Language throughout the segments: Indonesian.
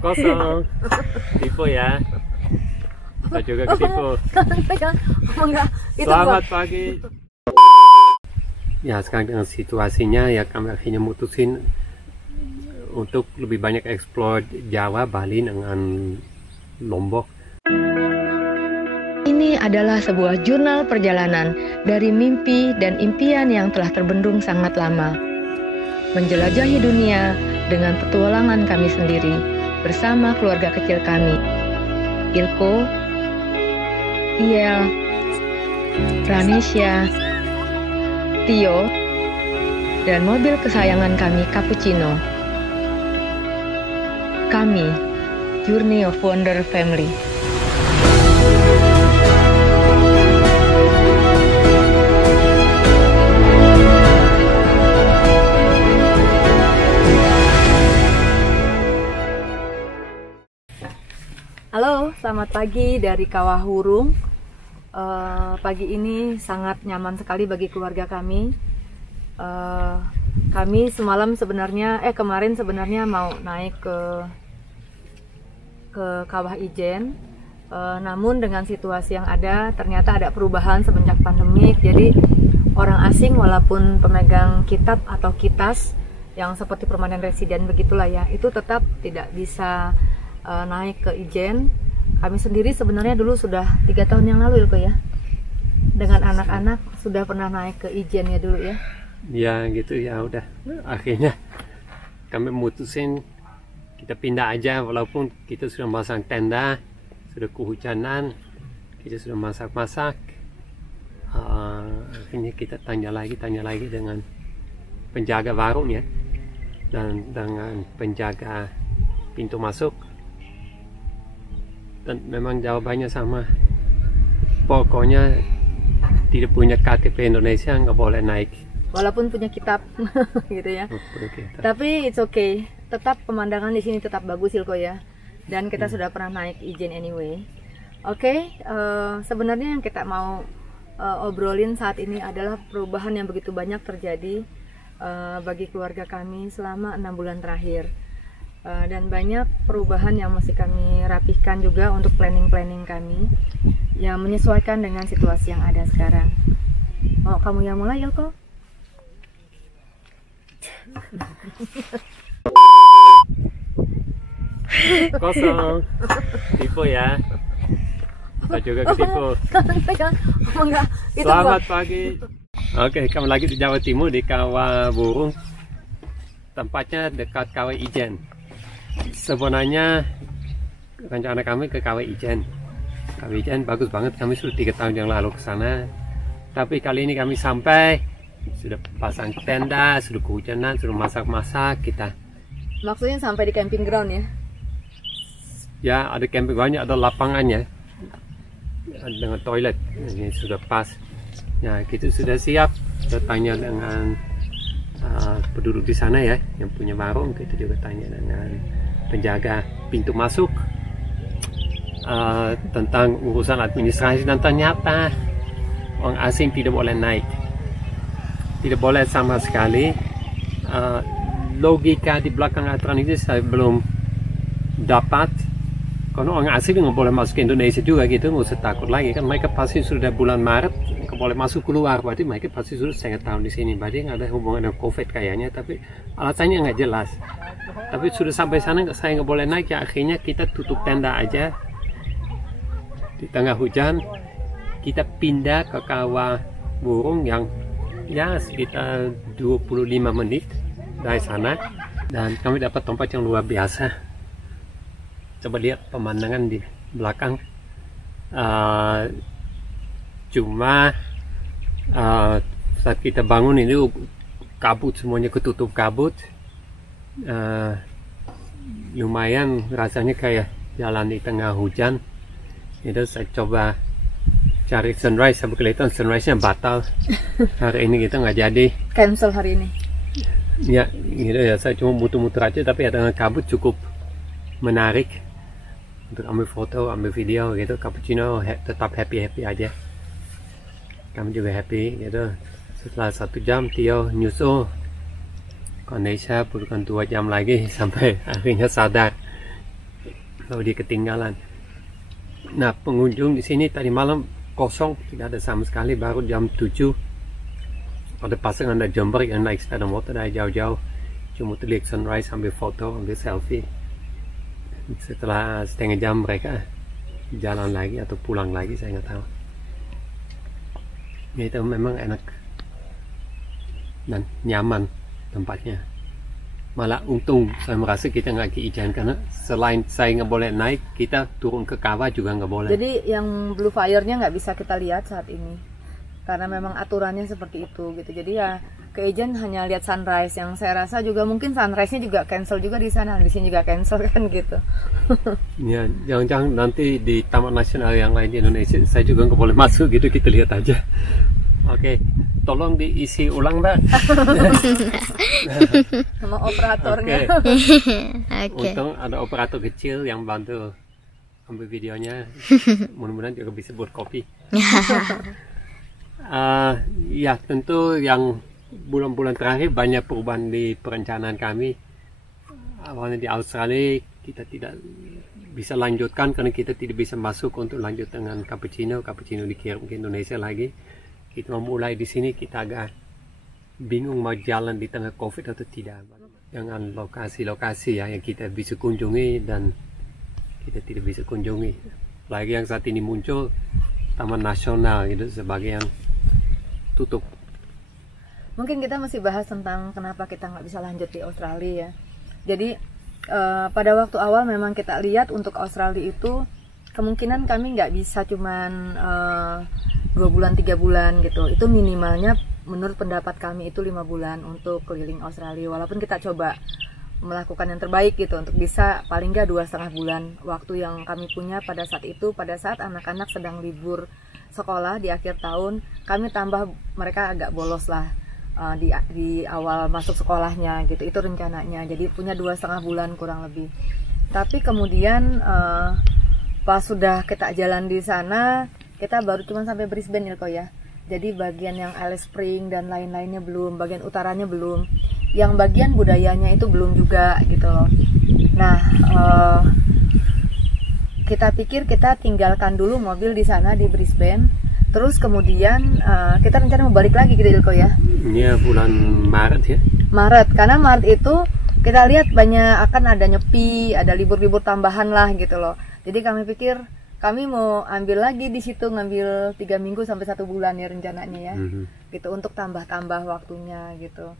Kosong. Tipu ya. Saya juga ketipu. Selamat pagi. Ya, sekarang dengan situasinya ya kami akhirnya mutusin untuk lebih banyak eksplor Jawa, Bali dengan Lombok. Ini adalah sebuah jurnal perjalanan dari mimpi dan impian yang telah terbendung sangat lama. Menjelajahi dunia dengan petualangan kami sendiri bersama keluarga kecil kami. Ilko, Iel, Ranesya, Tio, dan mobil kesayangan kami Cappuccino. Kami, Journey of Wonder Family. Halo, selamat pagi dari Kawah Wurung. Pagi ini sangat nyaman sekali bagi keluarga kami. Kami kemarin sebenarnya mau naik ke Kawah Ijen. Namun dengan situasi yang ada, ternyata ada perubahan semenjak pandemik. Jadi orang asing walaupun pemegang kitab atau kitas yang seperti permanen residen begitulah ya, itu tetap tidak bisa naik ke Ijen. Kami sendiri sebenarnya dulu sudah 3 tahun yang lalu Ilko ya, dengan anak-anak sudah pernah naik ke Ijen ya dulu ya. Ya gitu ya udah. Akhirnya kami mutusin kita pindah aja, walaupun kita sudah masang tenda, sudah kehujanan, kita sudah masak-masak. Akhirnya kita tanya lagi dengan penjaga warung ya, dan dengan penjaga pintu masuk. Dan memang jawabannya sama, pokoknya tidak punya KTP Indonesia nggak boleh naik, walaupun punya kitab gitu ya. Tapi it's okay, tetap pemandangan di sini tetap bagus Ilko ya, dan kita sudah pernah naik Ijen anyway. Oke, sebenarnya yang kita mau obrolin saat ini adalah perubahan yang begitu banyak terjadi bagi keluarga kami selama 6 bulan terakhir. Dan banyak perubahan yang mesti kami rapihkan juga untuk planning kami yang menyesuaikan dengan situasi yang ada sekarang. Oh, kamu yang mulai Ilko? Kosong. Tipu ya. Saya juga ketipu. Selamat pagi. Oke, kami lagi di Jawa Timur di Kawah Wurung. Tempatnya dekat Kawah Ijen. Sebenarnya rencana kami ke Kawah Ijen. Kawah Ijen bagus banget, kami sudah 3 tahun yang lalu ke sana. Tapi kali ini kami sampai, sudah pasang tenda, sudah kehujanan, sudah masak-masak kita. Maksudnya sampai di camping ground ya? Ya, ada camping groundnya, ada lapangannya dengan toilet. Ini sudah pas. Ya, kita sudah siap. Kita tanya dengan penduduk di sana ya, yang punya warung. Kita juga tanya dengan penjaga pintu masuk tentang urusan administrasi, dan ternyata orang asing tidak boleh naik, tidak boleh sama sekali. Logika di belakang aturan ini saya belum dapat, karena orang asing nggak boleh masuk ke Indonesia juga gitu, nggak usah takut lagi kan, mereka pasti sudah bulan Maret nggak boleh masuk keluar, berarti mereka pasti sudah 1,5 tahun di sini, berarti nggak ada hubungan dengan COVID kayaknya, tapi alasannya nggak jelas. Tapi sudah sampai sana saya nggak boleh naik ya, akhirnya kita tutup tenda aja di tengah hujan. Kita pindah ke Kawah Wurung yang ya sekitar 25 menit dari sana, dan kami dapat tempat yang luar biasa. Coba lihat pemandangan di belakang. Cuma saat kita bangun ini kabut, semuanya ketutup kabut. Lumayan rasanya kayak jalan di tengah hujan. Itu saya coba cari sunrise, tapi kelihatan sunrise-nya batal. Hari ini kita nggak jadi. Cancel hari ini. Ya, gitu ya. Saya cuma muter-muter aja, tapi dengan kabut cukup menarik untuk ambil foto, ambil video gitu. Cappuccino tetap happy aja. Kami juga happy gitu. Setelah 1 jam Tio nyusul, Indonesia butuhkan 2 jam lagi sampai akhirnya sadar. atau dia ketinggalan. Nah, pengunjung di sini tadi malam kosong, tidak ada sama sekali. Baru jam 7 ada pasangan dari Jember yang naik sepeda motor dari jauh-jauh, cuma lihat sunrise, ambil foto, ambil selfie. Setelah setengah jam mereka jalan lagi atau pulang lagi, saya nggak tahu. Ya, itu memang enak dan nyaman tempatnya. Malah untung saya merasa kita nggak keizin, karena selain saya nggak boleh naik, kita turun ke kawah juga nggak boleh. Jadi yang Blue Fire-nya nggak bisa kita lihat saat ini, karena memang aturannya seperti itu gitu. Jadi ya keizin hanya lihat sunrise, yang saya rasa juga mungkin sunrise-nya juga cancel juga di sana, di sini juga cancel kan gitu. Ya, jangan-jangan nanti di Taman Nasional yang lain di Indonesia saya juga nggak boleh masuk gitu, kita lihat aja. Oke, tolong diisi ulang, Mbak. Sama operatornya. Okay. Untung ada operator kecil yang bantu ambil videonya. Mudah-mudahan juga bisa buat kopi. Ya, tentu yang bulan-bulan terakhir banyak perubahan di perencanaan kami. Awalnya di Australia kita tidak bisa lanjutkan karena kita tidak bisa masuk untuk lanjut dengan cappuccino dikirim ke Indonesia lagi. Kita memulai di sini, kita agak bingung mau jalan di tengah COVID atau tidak. Dengan lokasi-lokasi ya yang kita bisa kunjungi dan kita tidak bisa kunjungi. Lagi yang saat ini muncul Taman Nasional itu sebagai yang tutup. Mungkin kita masih bahas tentang kenapa kita nggak bisa lanjut di Australia ya. Jadi pada waktu awal memang kita lihat untuk Australia itu kemungkinan kami nggak bisa cuman 2 bulan 3 bulan gitu. Itu minimalnya menurut pendapat kami itu 5 bulan untuk keliling Australia. Walaupun kita coba melakukan yang terbaik gitu untuk bisa paling nggak 2,5 bulan waktu yang kami punya pada saat itu, pada saat anak-anak sedang libur sekolah di akhir tahun. Kami tambah mereka agak bolos lah di awal masuk sekolahnya gitu. Itu rencananya. Jadi punya 2,5 bulan kurang lebih. Tapi kemudian pas sudah kita jalan di sana, kita baru cuma sampai Brisbane Ilko ya. Jadi bagian yang Alice Springs dan lain-lainnya belum, bagian utaranya belum, yang bagian budayanya itu belum juga gitu loh. Nah, kita pikir kita tinggalkan dulu mobil di sana di Brisbane, terus kemudian kita rencana mau balik lagi gitu Ilko ya. Iya, bulan Maret ya. Maret, karena Maret itu kita lihat banyak akan ada nyepi, ada libur-libur tambahan lah gitu loh. Jadi kami pikir kami mau ambil lagi di situ, ngambil 3 minggu sampai 1 bulan ya rencananya ya, gitu untuk tambah-tambah waktunya gitu.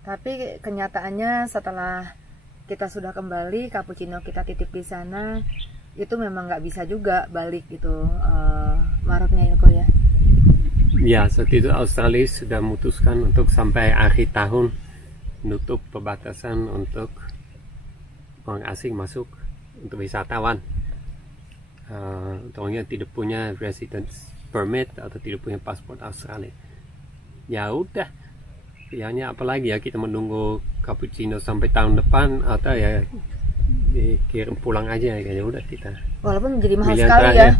Tapi kenyataannya setelah kita sudah kembali, cappuccino kita titip di sana, itu memang nggak bisa juga balik gitu Maretnya Ilko ya. Ya, saat itu Australia sudah memutuskan untuk sampai akhir tahun menutup perbatasan untuk orang asing masuk untuk wisatawan. Untuk yang tidak punya residence permit atau tidak punya paspor Australia. Ya udah, pilihannya apalagi ya, kita menunggu cappuccino sampai tahun depan atau ya dikirim pulang aja ya udah kita. Walaupun jadi mahal sekali ya.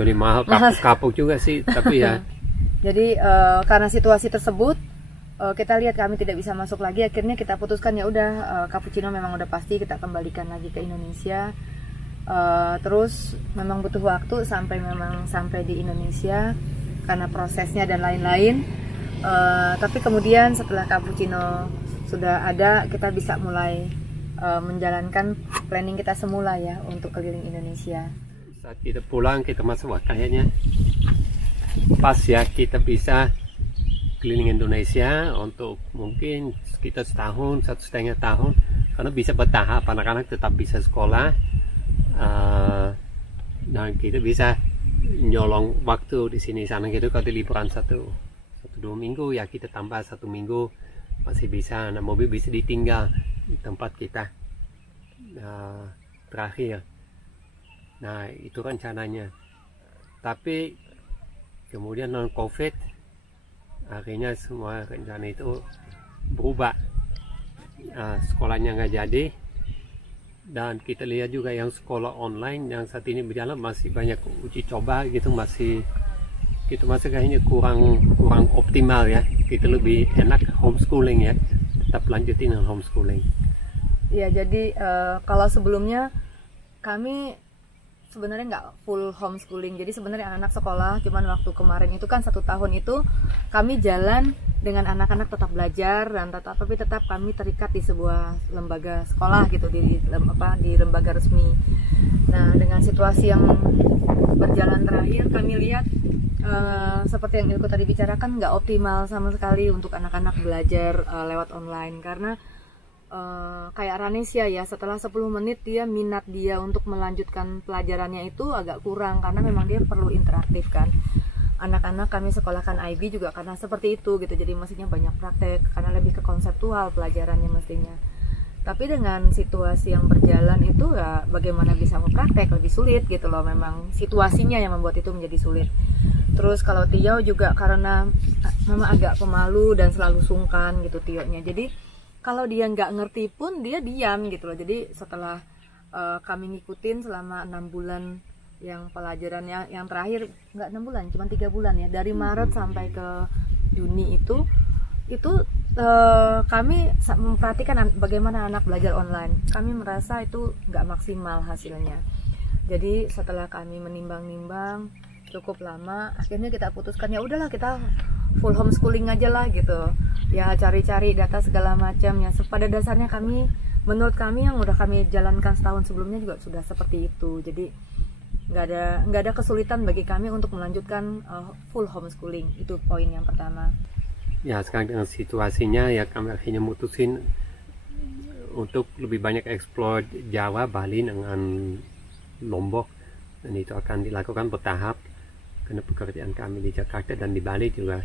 Jadi mahal, kapok juga sih, tapi ya. Jadi karena situasi tersebut kita lihat kami tidak bisa masuk lagi, akhirnya kita putuskan ya udah cappuccino memang udah pasti kita kembalikan lagi ke Indonesia. Terus memang butuh waktu sampai di Indonesia karena prosesnya dan lain-lain. Tapi kemudian setelah cappuccino sudah ada, kita bisa mulai menjalankan planning kita semula ya untuk keliling Indonesia. Saat kita pulang kita masuk, wah kayaknya pas ya kita bisa keliling Indonesia untuk mungkin sekitar setahun, 1,5 tahun, karena bisa bertahap, anak-anak tetap bisa sekolah. Dan kita bisa nyolong waktu di sini sana gitu. Kalau di liburan 1-2 minggu ya kita tambah 1 minggu masih bisa. Nah, mobil bisa ditinggal di tempat kita terakhir. Nah, itu rencananya. Tapi kemudian non COVID akhirnya semua rencana itu berubah. Sekolahnya nggak jadi. Dan kita lihat juga yang sekolah online yang saat ini berjalan masih banyak uji coba gitu, masih kayaknya kurang optimal ya. Kita lebih enak homeschooling ya, tetap lanjutin dengan homeschooling. Ya, jadi kalau sebelumnya kami sebenarnya nggak full homeschooling. Jadi sebenarnya anak sekolah, cuman waktu kemarin itu kan 1 tahun itu kami jalan dengan anak-anak tetap belajar dan tapi tetap kami terikat di sebuah lembaga sekolah gitu, di lembaga resmi. Nah, dengan situasi yang berjalan terakhir kami lihat seperti yang Ilko tadi bicarakan, nggak optimal sama sekali untuk anak-anak belajar lewat online, karena kayak Ranesia ya, setelah 10 menit minat dia untuk melanjutkan pelajarannya itu agak kurang, karena memang dia perlu interaktif kan. Anak-anak kami sekolahkan IB juga karena seperti itu gitu, jadi mestinya banyak praktek karena lebih ke konseptual pelajarannya mestinya. Tapi dengan situasi yang berjalan itu ya bagaimana bisa mempraktek lebih sulit gitu loh, memang situasinya yang membuat itu menjadi sulit. Terus kalau Tio juga karena memang agak pemalu dan selalu sungkan gitu Tio-nya, jadi kalau dia nggak ngerti pun dia diam gitu loh. Jadi setelah kami ngikutin selama 6 bulan yang pelajaran yang terakhir, nggak 6 bulan, cuma 3 bulan ya, dari Maret sampai ke Juni itu kami memperhatikan bagaimana anak belajar online. Kami merasa itu nggak maksimal hasilnya. Jadi setelah kami menimbang-nimbang cukup lama, akhirnya kita putuskan ya udahlah kita full homeschooling aja lah gitu. Ya cari-cari data segala macam ya. Pada dasarnya menurut kami yang udah kami jalankan setahun sebelumnya juga sudah seperti itu. Jadi nggak ada kesulitan bagi kami untuk melanjutkan full homeschooling. Itu poin yang pertama. Ya, sekarang dengan situasinya ya kami akhirnya mutusin untuk lebih banyak eksplor Jawa, Bali dengan Lombok, dan itu akan dilakukan bertahap karena pekerjaan kami di Jakarta dan di Bali juga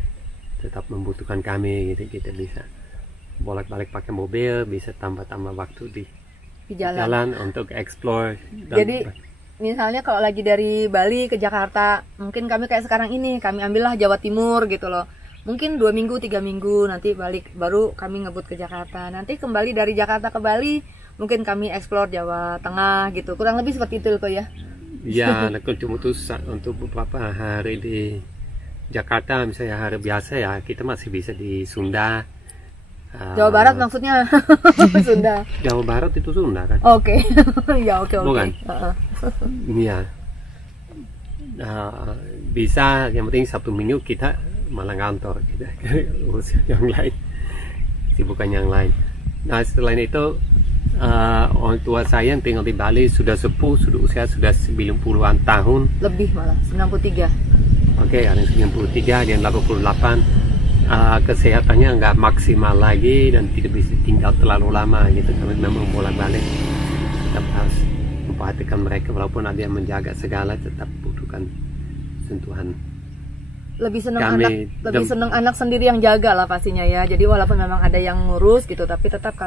tetap membutuhkan kami gitu. Kita bisa bolak-balik pakai mobil, bisa tambah-tambah waktu di jalan untuk eksplor. Jadi misalnya kalau lagi dari Bali ke Jakarta, mungkin kami kayak sekarang ini, kami ambillah Jawa Timur gitu loh. Mungkin 2 minggu, 3 minggu, nanti balik, baru kami ngebut ke Jakarta. Nanti kembali dari Jakarta ke Bali, mungkin kami eksplor Jawa Tengah gitu. Kurang lebih seperti itu kok ya. Ya, untuk beberapa hari di Jakarta, misalnya hari biasa ya, kita masih bisa di Sunda. Jawa Barat maksudnya? Sunda. Jawa Barat itu Sunda kan? Oke. Ya, oke. Bukan? Iya. Bisa, yang penting Sabtu Minggu kita malah ngantor, kita urus yang lain, sibukan yang lain. Nah, selain itu orang tua saya yang tinggal di Bali sudah sepuh, usia sudah 90-an tahun. Lebih malah, 93. Oke, ada yang 93, ada yang 88. Kesehatannya nggak maksimal lagi dan tidak bisa tinggal terlalu lama gitu. Kami memang bolak-balik tetap harus memperhatikan mereka, walaupun ada yang menjaga segala, tetap butuhkan sentuhan. Lebih senang anak sendiri yang jaga lah pastinya ya. Jadi walaupun memang ada yang ngurus gitu, tapi tetap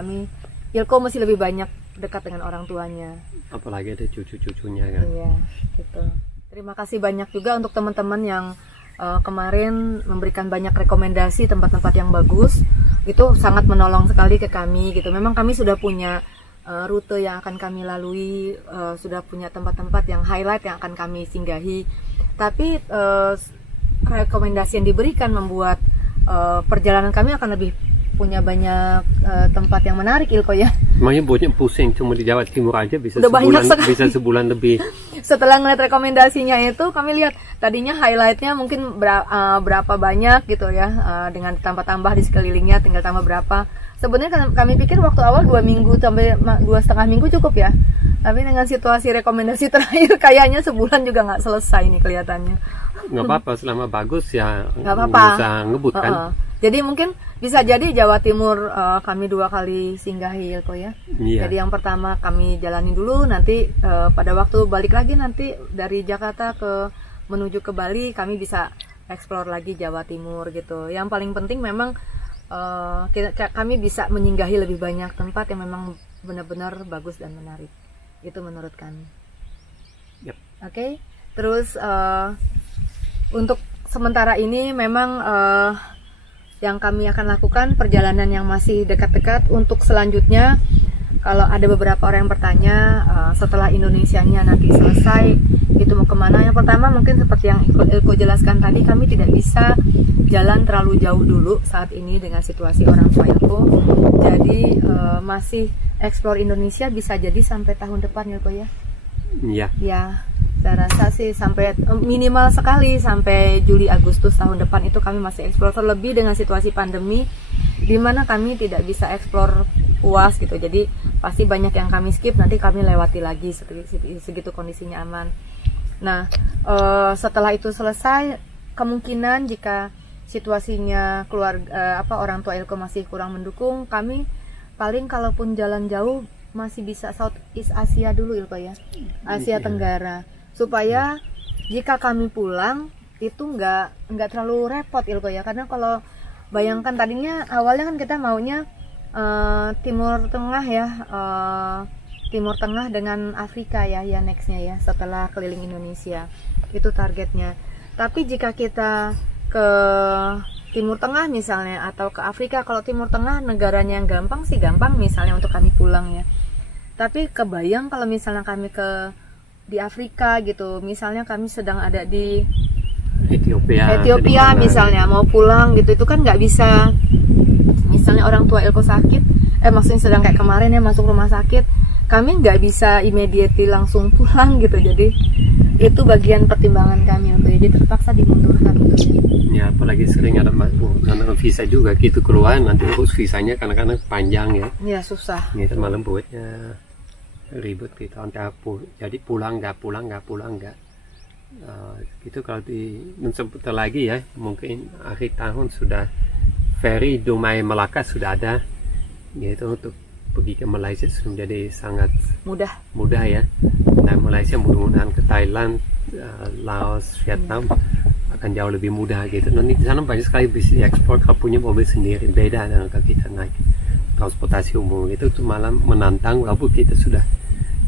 Ilko masih lebih banyak dekat dengan orang tuanya. Apalagi ada cucu-cucunya kan. Iya, gitu. Terima kasih banyak juga untuk teman-teman yang kemarin memberikan banyak rekomendasi tempat-tempat yang bagus. Itu sangat menolong sekali ke kami gitu. Memang kami sudah punya rute yang akan kami lalui, sudah punya tempat-tempat yang highlight yang akan kami singgahi. Tapi rekomendasi yang diberikan membuat perjalanan kami akan lebih punya banyak tempat yang menarik, Ilko ya. Makanya banyak pusing cuma di Jawa Timur aja bisa sebulan lebih. Setelah ngeliat rekomendasinya itu, kami lihat tadinya highlightnya mungkin berapa banyak gitu ya, dengan tambah-tambah di sekelilingnya tinggal tambah berapa. Sebenarnya kami pikir waktu awal 2 minggu sampai 2,5 minggu cukup ya. Tapi dengan situasi rekomendasi terakhir kayaknya sebulan juga nggak selesai nih kelihatannya. Nggak apa-apa, selama bagus ya nggak bisa ngebut kan. Jadi mungkin bisa jadi Jawa Timur kami 2 kali singgahi Ilko ya. Iya. Jadi yang pertama kami jalani dulu, nanti pada waktu balik lagi nanti dari Jakarta menuju ke Bali kami bisa explore lagi Jawa Timur gitu. Yang paling penting memang kami bisa menyinggahi lebih banyak tempat yang memang benar-benar bagus dan menarik. Itu menurut kami. Yep. Oke. Terus untuk sementara ini memang yang kami akan lakukan perjalanan yang masih dekat-dekat. Untuk selanjutnya, kalau ada beberapa orang yang bertanya setelah Indonesianya nanti selesai itu mau kemana, yang pertama mungkin seperti yang Ilko jelaskan tadi, kami tidak bisa jalan terlalu jauh dulu saat ini dengan situasi orang tua Ilko. Jadi masih explore Indonesia bisa jadi sampai tahun depan Ilko ya. Iya. Ya, saya rasa sih sampai minimal sekali sampai Juli Agustus tahun depan itu kami masih eksplor, terlebih dengan situasi pandemi di mana kami tidak bisa eksplor puas gitu. Jadi pasti banyak yang kami skip, nanti kami lewati lagi segitu kondisinya aman. Nah, setelah itu selesai, kemungkinan jika situasinya keluarga orang tua Ilko masih kurang mendukung, kami paling kalaupun jalan jauh masih bisa Southeast Asia dulu Ilko ya, Asia Tenggara, supaya jika kami pulang itu nggak terlalu repot Ilko ya. Karena kalau bayangkan tadinya awalnya kan kita maunya Timur Tengah ya, Timur Tengah dengan Afrika ya nextnya ya, setelah keliling Indonesia itu targetnya. Tapi jika kita ke Timur Tengah misalnya atau ke Afrika, kalau Timur Tengah negaranya yang gampang sih gampang misalnya untuk kami pulang ya. Tapi kebayang kalau misalnya kami di Afrika gitu, misalnya kami sedang ada di Ethiopia misalnya, mau pulang gitu, itu kan nggak bisa. Misalnya orang tua Ilko sakit, maksudnya sedang kayak kemarin ya masuk rumah sakit, kami nggak bisa immediately langsung pulang gitu. Jadi itu bagian pertimbangan kami untuk jadi terpaksa dimundurkan gitu ya. Apalagi sering ada visa juga gitu keluar, nanti urus visanya kadang-kadang panjang ya. Ya susah. Itu malam buatnya ribet gitu, jadi pulang nggak. Gitu kalau sebentar lagi ya, mungkin akhir tahun sudah ferry Dumai Melaka sudah ada, yaitu untuk pergi ke Malaysia sudah menjadi sangat mudah ya. Dan Malaysia mudah-mudahan ke Thailand, Laos, Vietnam akan jauh lebih mudah gitu. Nanti di sana banyak sekali bisa diekspor kalau punya mobil sendiri, beda dengan kalau kita naik transportasi umum itu malah menantang. Walaupun kita sudah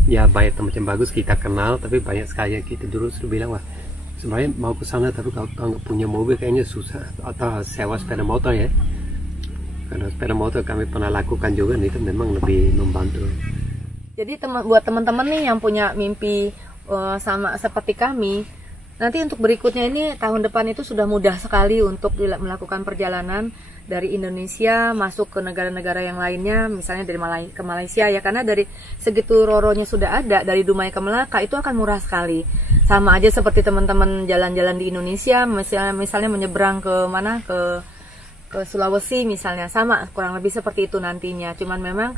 ya banyak tempat yang bagus kita kenal, tapi banyak sekali yang kita dulu sudah bilang, wah sebenarnya mau ke sana tapi kalau nggak punya mobil kayaknya susah, atau sewa sepeda motor ya. Karena sepeda motor kami pernah lakukan juga, itu memang lebih membantu. Jadi buat teman-teman nih yang punya mimpi sama seperti kami, nanti untuk berikutnya ini tahun depan itu sudah mudah sekali untuk melakukan perjalanan dari Indonesia masuk ke negara-negara yang lainnya, misalnya dari ke Malaysia ya, karena dari segitu roronya sudah ada, dari Dumai ke Melaka itu akan murah sekali. Sama aja seperti teman-teman jalan-jalan di Indonesia, misalnya menyeberang ke mana, ke Sulawesi misalnya, sama kurang lebih seperti itu nantinya. Cuman memang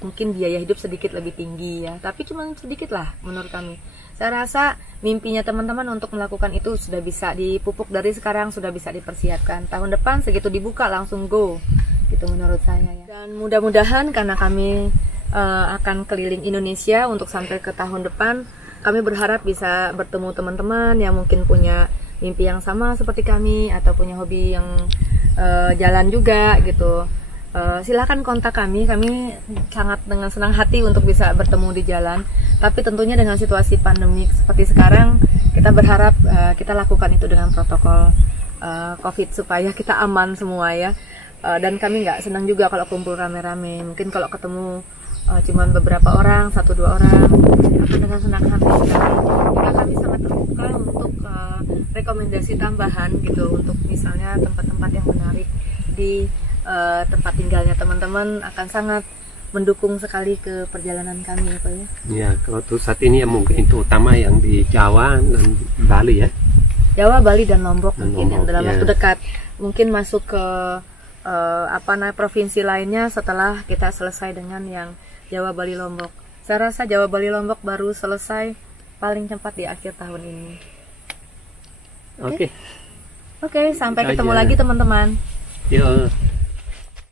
mungkin biaya hidup sedikit lebih tinggi ya, tapi cuman sedikit lah menurut kami. Saya rasa mimpinya teman-teman untuk melakukan itu sudah bisa dipupuk dari sekarang, sudah bisa dipersiapkan. Tahun depan segitu dibuka langsung go, gitu menurut saya ya. Dan mudah-mudahan karena kami akan keliling Indonesia untuk sampai ke tahun depan, kami berharap bisa bertemu teman-teman yang mungkin punya mimpi yang sama seperti kami atau punya hobi yang jalan juga gitu. Silahkan kontak kami sangat dengan senang hati untuk bisa bertemu di jalan. Tapi tentunya dengan situasi pandemi seperti sekarang, kita berharap kita lakukan itu dengan protokol COVID supaya kita aman semua ya. Dan kami nggak senang juga kalau kumpul rame-rame. Mungkin kalau ketemu cuman beberapa orang, 1-2 orang, akan dengan senang hati juga kami sangat terbuka untuk rekomendasi tambahan gitu, untuk misalnya tempat-tempat yang menarik di tempat tinggalnya teman-teman, akan sangat mendukung sekali ke perjalanan kami Pak ya. Ya, kalau untuk saat ini ya mungkin itu utama yang di Jawa dan Bali ya. Jawa, Bali dan Lombok mungkin yang dalam waktu dekat. Mungkin masuk ke provinsi lainnya setelah kita selesai dengan yang Jawa, Bali, Lombok. Saya rasa Jawa, Bali, Lombok baru selesai paling cepat di akhir tahun ini. Oke, sampai ketemu lagi teman-teman. Yo.